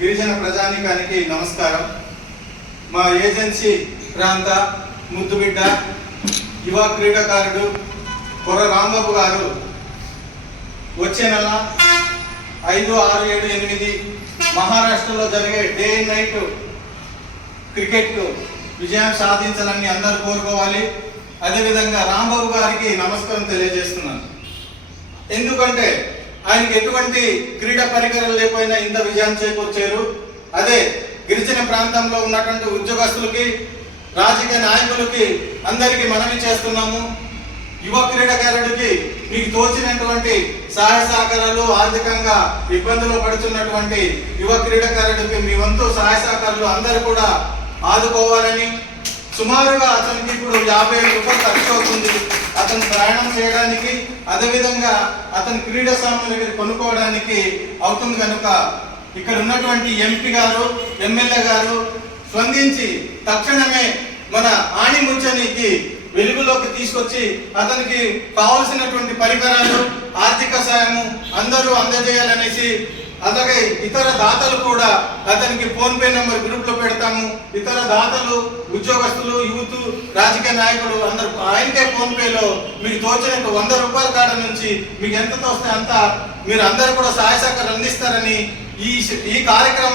గిరిజన ప్రజానికానికి నమస్కారం. మా ఏజెన్సీ ప్రాంత ముద్దుబిడ్డ యువ క్రీడాకారుడు కొర రాంబాబు గారు వచ్చే నెల 5, 6, 7, 8 మహారాష్ట్రలో జరిగే డే అండ్ నైట్ క్రికెట్ విజయం సాధించాలని అందరూ కోరుకోవాలి. అదేవిధంగా రాంబాబు గారికి నమస్కారం తెలియజేస్తున్నాను. ఎందుకంటే ఆయనకి ఎటువంటి క్రీడా పరికరాలు లేకపోయినా ఇంత విజయం చేకూర్చారు. అదే గిరిజన ప్రాంతంలో ఉన్నటువంటి ఉద్యోగస్తులకి, రాజకీయ నాయకులకి అందరికీ మనవి చేస్తున్నాము. యువ క్రీడాకారుడికి మీకు తోచినటువంటి సహాయ సహకారాలు, ఆర్థికంగా ఇబ్బందులు పడుతున్నటువంటి యువ క్రీడాకారుడికి మీ వంతు సహాయ సహకారాలు అందరూ కూడా ఆదుకోవాలని. సుమారుగా అతనికి ఇప్పుడు 50,000 రూపాయలు ఖర్చు అవుతుంది అతను ప్రయాణం చేయడానికి, అదేవిధంగా అతని క్రీడా సామాగ్రి కొనుక్కోవడానికి అవుతుంది. కనుక ఇక్కడ ఉన్నటువంటి ఎంపీ గారు, ఎమ్మెల్యే గారు స్పందించి తక్షణమే మన ఆణిముత్యానికి వెలుగులోకి తీసుకొచ్చి అతనికి కావలసినటువంటి పరికరాలు, ఆర్థిక సాయము అందరూ అందజేయాలనేసి, అలాగే ఇతర దాతలు కూడా అతనికి ఫోన్పే నెంబర్ గ్రూప్ లో పెడతాము. ఇతర దాతలు, ఉద్యోగస్తులు, యూత్, రాజకీయ నాయకులు అందరూ ఆయనకే ఫోన్పేలో మీకు తోచిన 100 రూపాయల కాడ నుంచి మీకు ఎంత తోస్తే అంత మీరు అందరూ కూడా సహాయ సహకారం అందిస్తారని ఈ కార్యక్రమం